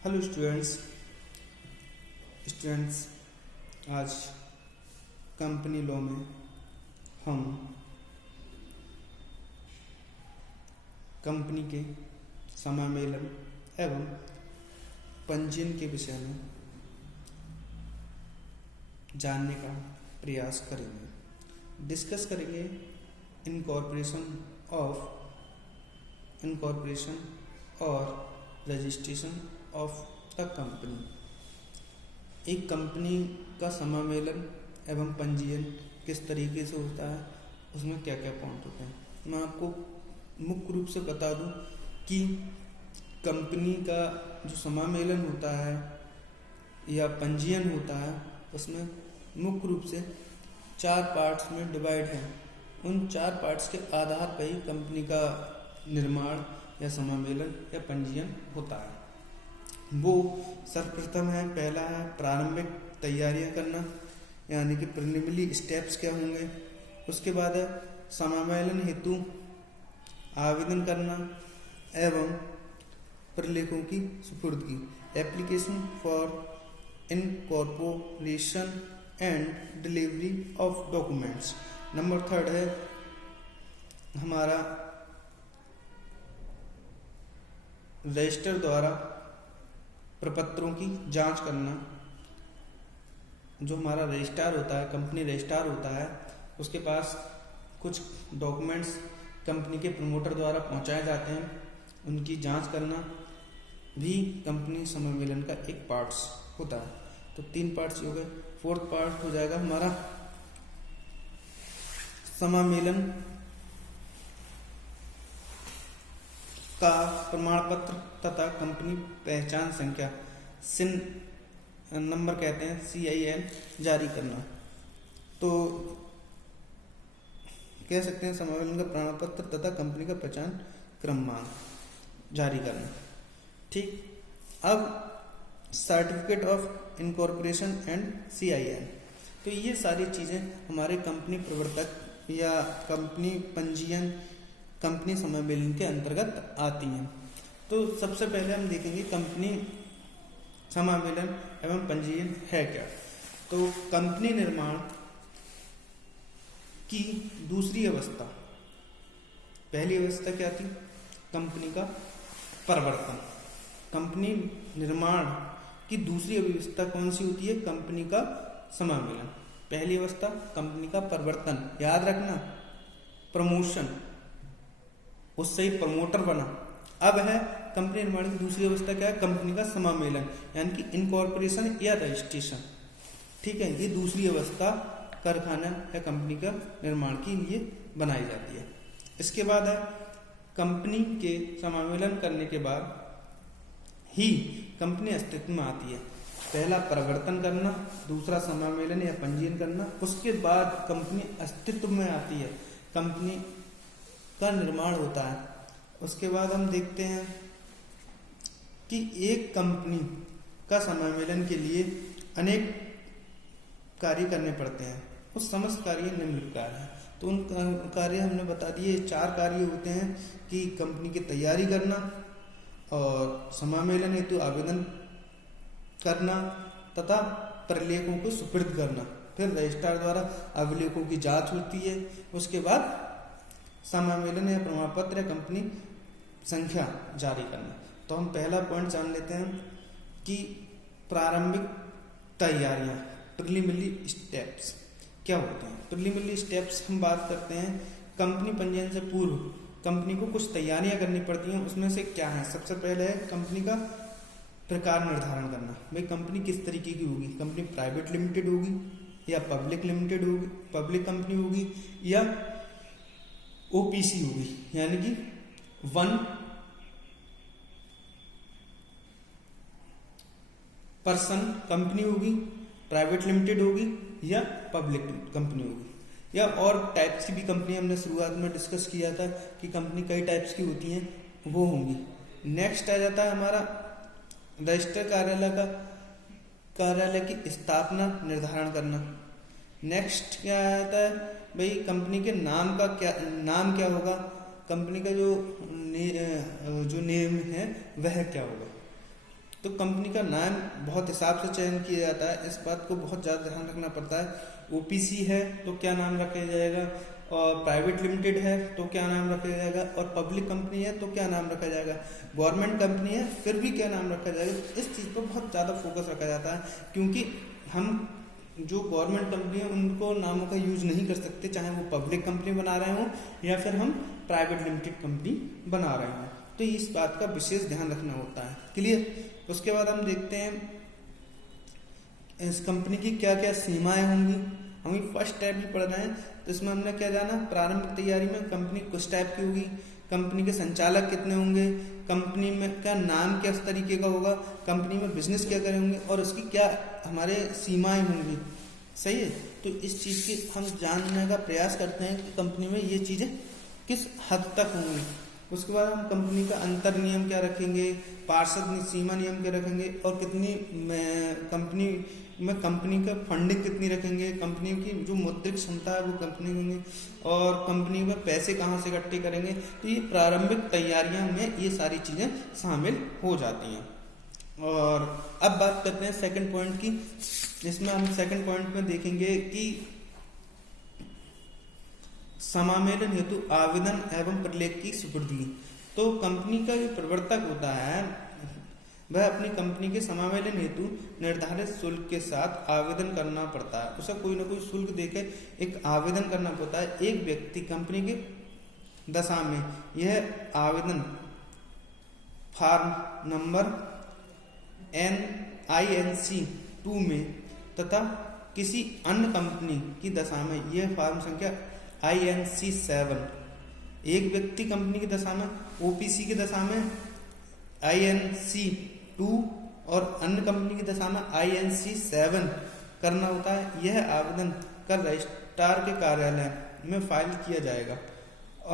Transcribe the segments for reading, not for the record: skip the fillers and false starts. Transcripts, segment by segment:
Hello students. आज company law में हम कंपनी के समामेलन एवं पंजीयन के विषय में जानने का प्रयास करेंगे। डिस्कस करेंगे इनकॉर्पोरेशन और रजिस्ट्रेशन ऑफ द कंपनी। एक कंपनी का समामेलन एवं पंजीयन किस तरीके से होता है, उसमें क्या क्या पॉइंट होते हैं। मैं आपको मुख्य रूप से बता दूं कि कंपनी का जो समामेलन होता है या पंजीयन होता है, उसमें मुख्य रूप से 4 पार्ट्स में डिवाइड है। उन 4 पार्ट्स के आधार पर ही कंपनी का निर्माण या समामेलन या पंजीयन होता है। वो सर्वप्रथम है, पहला है प्रारंभिक तैयारियां करना, यानी कि प्रिलिमिनरी स्टेप्स क्या होंगे। उसके बाद है समामेलन हेतु आवेदन करना एवं प्रलेखों की सुपुर्दगी, application for incorporation and delivery of documents. Number 3 है हमारा रजिस्टर द्वारा प्रपत्रों की जांच करना। जो हमारा रजिस्ट्रार होता है, कंपनी रजिस्ट्रार होता है, उसके पास कुछ डॉक्यूमेंट्स कंपनी के प्रमोटर द्वारा पहुंचाए जाते हैं, उनकी जांच करना भी कंपनी समामेलन का एक पार्ट्स होता है। तो 3 पार्ट्स हो गए। 4th पार्ट हो जाएगा हमारा समामेलन का प्रमाण पत्र तथा कंपनी पहचान संख्या सिन नंबर कहते हैं, CIN जारी करना। तो कह सकते हैं समामेलन का प्रमाण पत्र तथा कंपनी का पहचान क्रमांक जारी करना। ठीक, अब certificate of incorporation and CIN। तो ये सारी चीजें हमारे कंपनी प्रवर्तक या कंपनी पंजीयन, कंपनी समामेलन के अंतर्गत आती हैं। तो सबसे पहले हम देखेंगे कंपनी समामेलन एवं पंजीयन है क्या। तो कंपनी निर्माण की दूसरी अवस्था, पहली अवस्था क्या थी, कंपनी का परिवर्तन। कंपनी निर्माण की दूसरी अवस्था कौन सी होती है, कंपनी का समामेलन। पहली अवस्था कंपनी का परिवर्तन, याद रखना प्रमोशन, उससे ही प्रमोटर बना। अब है कंपनी निर्माण की दूसरी अवस्था क्या है, कंपनी का समामेलन, यानी कि इनकॉर्पोरेशन या रजिस्ट्रेशन। ठीक है, ये दूसरी अवस्था कारखाना या कंपनी का निर्माण के लिए बनाई जाती है। इसके बाद है कंपनी के समामेलन करने के बाद ही कंपनी अस्तित्व में आती है। पहला परिवर्तन करना, दूसरा समामेलन या पंजीयन करना, उसके बाद कंपनी अस्तित्व में आती है, कंपनी का निर्माण होता है। उसके बाद हम देखते हैं कि एक कंपनी का समामेलन के लिए अनेक कार्य करने पड़ते हैं। उस समस्त कार्य निम्न प्रकार है। तो उन कार्य हमने बता दिए, 4 कार्य होते हैं कि कंपनी की तैयारी करना और समामेलन हेतु आवेदन करना तथा प्रलेखों को सुपुर्द करना। फिर रजिस्ट्रार द्वारा अभिलेखों की जांच होती है। उसके बाद समामेलन या प्रमाण पत्र या कंपनी संख्या जारी करना। तो हम पहला पॉइंट जान लेते हैं कि प्रारंभिक तैयारियां, प्रिलिमिनरी स्टेप्स क्या होते हैं। प्रिलिमिनरी स्टेप्स हम बात करते हैं कंपनी पंजीयन से पूर्व कंपनी को कुछ तैयारियां करनी पड़ती हैं। उसमें से क्या है, सबसे पहले है कंपनी का प्रकार निर्धारण करना। भाई कंपनी किस तरीके की होगी, कंपनी प्राइवेट लिमिटेड होगी या पब्लिक लिमिटेड होगी, पब्लिक कंपनी होगी या OPC होगी, यानी कि 1 पर्सन कंपनी होगी, प्राइवेट लिमिटेड होगी या पब्लिक कंपनी होगी। या और टाइप्स की भी कंपनी हमने शुरुआत में डिस्कस किया था कि कंपनी कई टाइप्स की होती हैं, वो होंगी। नेक्स्ट आ जाता है हमारा रजिस्टर कार्यालय की स्थापना निर्धारण करना। नेक्स्ट क्या आ जाता है, भाई कंपनी के नाम क्या होगा, कंपनी का जो नेम है वह क्या होगा। तो कंपनी का नाम बहुत हिसाब से चयन किया जाता है, इस बात को बहुत ज़्यादा ध्यान रखना पड़ता है। ओपीसी है तो क्या नाम रखा जाएगा, और प्राइवेट लिमिटेड है तो क्या नाम रखा जाएगा, और पब्लिक कंपनी है तो क्या नाम रखा जाएगा, गवर्नमेंट कंपनी है फिर भी क्या नाम रखा जाएगा। इस चीज़ पर बहुत ज़्यादा फोकस रखा जाता है, क्योंकि हम जो गवर्नमेंट कंपनी है उनको नामों का यूज नहीं कर सकते, चाहे वो पब्लिक कंपनी बना रहे हों या फिर हम प्राइवेट लिमिटेड कंपनी बना रहे हों। तो इस बात का विशेष ध्यान रखना होता है। क्लियर। उसके बाद हम देखते हैं इस कंपनी की क्या क्या सीमाएं होंगी। हम फर्स्ट टाइप भी पढ़ रहे हैं, तो इसमें हमने क्या जाना, प्रारंभिक तैयारी में कंपनी किस टाइप की होगी, कंपनी के संचालक कितने होंगे, कंपनी में का नाम किस तरीके का होगा, कंपनी में बिजनेस क्या करेंगे और उसकी क्या हमारे सीमाएं होंगी। सही है। तो इस चीज़ की हम जानने का प्रयास करते हैं कि कंपनी में ये चीज़ें किस हद तक होंगी। उसके बाद हम कंपनी का अंतर नियम क्या रखेंगे, पार्षद सीमा नियम क्या रखेंगे, और कितनी कंपनी का फंडिंग कितनी रखेंगे, कंपनी की जो मौद्रिक क्षमता है वो कंपनी होंगी, और कंपनी में पैसे कहाँ से इकट्ठे करेंगे। तो ये प्रारंभिक तैयारियां में ये सारी चीज़ें शामिल हो जाती हैं। और अब बात करते हैं सेकंड पॉइंट की, जिसमें हम सेकंड पॉइंट में देखेंगे कि समामेलन हेतु आवेदन एवं प्रलेख की सुपुर्दगी। तो कंपनी का जो प्रवर्तक होता है वह अपनी कंपनी के समावेलन हेतु निर्धारित शुल्क के साथ आवेदन करना पड़ता है। उसे कोई ना कोई शुल्क देके एक आवेदन करना पड़ता है। एक व्यक्ति कंपनी के दशा में यह आवेदन फॉर्म नंबर NINC 2 में तथा किसी अन्य कंपनी की दशा में यह फॉर्म संख्या INC 7, एक व्यक्ति कंपनी की दशा में OPC की दशा में INC 2 और अन्य कंपनी की दशा में INC 7 करना होता है। यह आवेदन कल रजिस्ट्रार के कार्यालय में फाइल किया जाएगा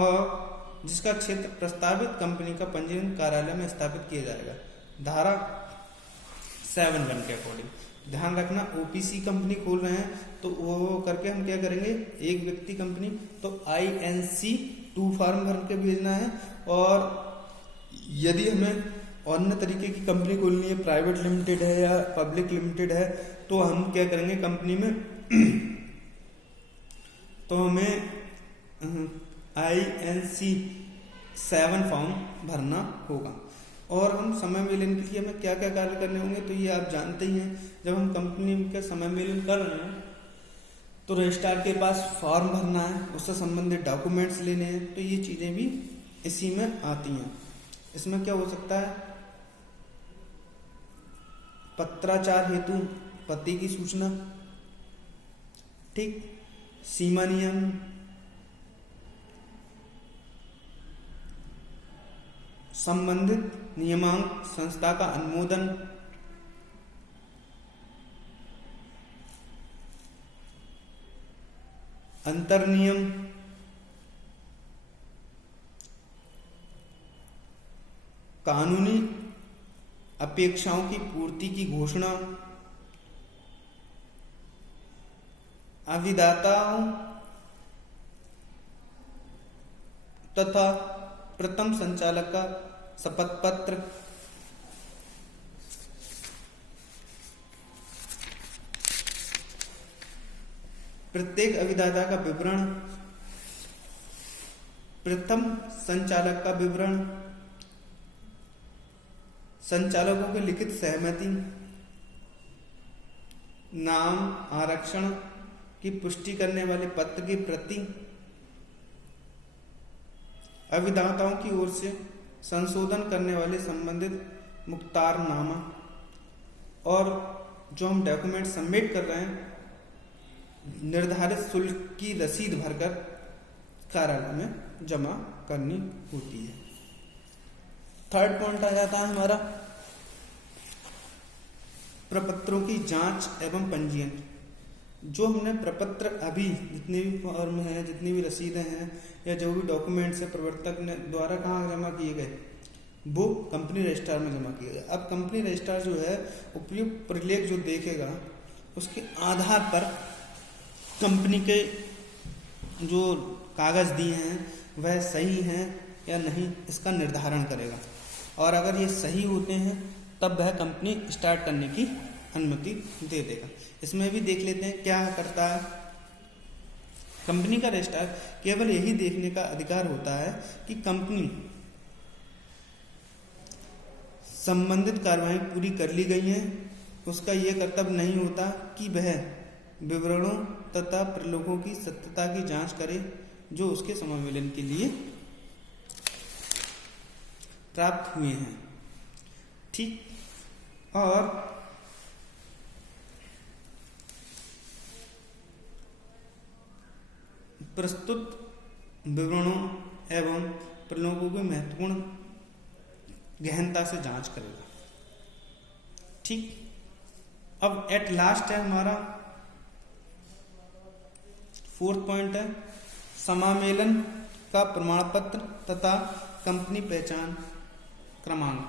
और जिसका क्षेत्र प्रस्तावित कंपनी का पंजीयन कार्यालय में स्थापित किया जाएगा। धारा 7(1) के अकॉर्डिंग ध्यान रखना, OPC कंपनी खोल रहे हैं तो वो करके हम क्या करेंगे, एक व्यक्ति कंपनी तो INC 2 फॉर्म भर के भेजना है। और यदि हमें अन्य तरीके की कंपनी खोलनी है, प्राइवेट लिमिटेड है या पब्लिक लिमिटेड है, तो हम क्या करेंगे कंपनी में तो हमें INC 7 फॉर्म भरना होगा। और हम समय मिलन के लिए हमें क्या क्या कार्य करने होंगे, तो ये आप जानते ही हैं। जब हम कंपनी का समय मिलन कर रहे हैं तो रजिस्ट्रार के पास फॉर्म भरना है, उससे संबंधित डॉक्यूमेंट्स लेने हैं, तो ये चीज़ें भी इसी में आती हैं। इसमें क्या हो सकता है, पत्राचार हेतु पते की सूचना, ठीक, सीमा नियम, संबंधित नियमांक संस्था का अनुमोदन, अंतर नियम, कानूनी अपेक्षाओं की पूर्ति की घोषणा, अविदाताओं तथा प्रथम संचालक का शपथ पत्र, प्रत्येक अविदाता का विवरण, प्रथम संचालक का विवरण, संचालकों की लिखित सहमति, नाम आरक्षण की पुष्टि करने वाले पत्र की प्रति, अविदाताओं की ओर से संशोधन करने वाले संबंधित मुख्तारनामा, और जो हम डॉक्यूमेंट सबमिट कर रहे हैं निर्धारित शुल्क की रसीद भरकर कार्यालय में जमा करनी होती है। थर्ड पॉइंट आ जाता है हमारा प्रपत्रों की जांच एवं पंजीयन। जो हमने प्रपत्र अभी जितने भी फॉर्म हैं, जितनी भी रसीदें हैं या जो भी डॉक्यूमेंट्स है प्रवर्तक ने द्वारा कहाँ जमा किए गए, वो कंपनी रजिस्ट्रार में जमा किए गए। अब कंपनी रजिस्ट्रार जो है उपयुक्त प्रलेख जो देखेगा उसके आधार पर कंपनी के जो कागज दिए हैं वह सही हैं या नहीं इसका निर्धारण करेगा। और अगर ये सही होते हैं तब वह कंपनी स्टार्ट करने की अनुमति दे देगा। इसमें भी देख लेते हैं क्या करता है। कंपनी का रजिस्ट्रार केवल यही देखने का अधिकार होता है कि कंपनी संबंधित कार्यवाही पूरी कर ली गई है। उसका यह कर्तव्य नहीं होता कि वह विवरणों तथा प्रलोभों की सत्यता की जांच करे जो उसके समावेलन के लिए प्राप्त हुए हैं। ठीक, और प्रस्तुत विवरणों एवं प्रलोभों की महत्वपूर्ण गहनता से जांच करेगा। ठीक, अब एट लास्ट है हमारा 4th पॉइंट है समामेलन का प्रमाण पत्र तथा कंपनी पहचान क्रमांक,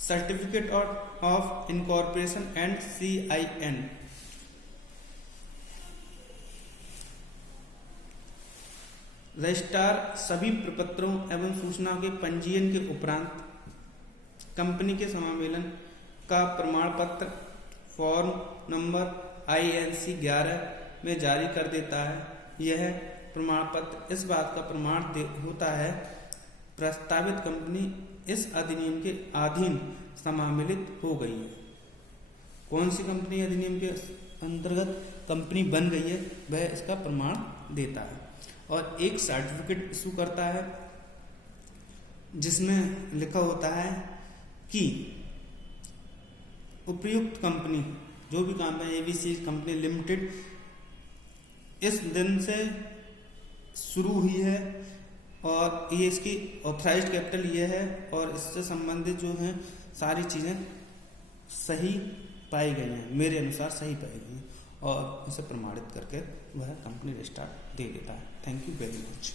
certificate of incorporation and CIN। Registrar सभी प्रपत्रों एवं सूचनाओं के पंजीयन के उपरांत कंपनी के समामेलन का प्रमाण पत्र फॉर्म नंबर INC 11 में जारी कर देता है। यह प्रमाण पत्र इस बात का प्रमाण होता है प्रस्तावित कंपनी इस अधिनियम के अधीन समामेलित हो गई है। कौन सी कंपनी अधिनियम के अंतर्गत कंपनी बन गई है वह इसका प्रमाण देता है। और एक सर्टिफिकेट इशू करता है जिसमें लिखा होता है कि उपयुक्त कंपनी जो भी कंपनी ABC कंपनी लिमिटेड इस दिन से शुरू हुई है और ये इसकी ऑथराइज्ड कैपिटल ये है और इससे संबंधित जो है सारी चीज़ें सही पाई गई हैं, मेरे अनुसार सही पाई गई हैं और उसे प्रमाणित करके वह कंपनी रजिस्ट्रार दे देता है। Thank you very much.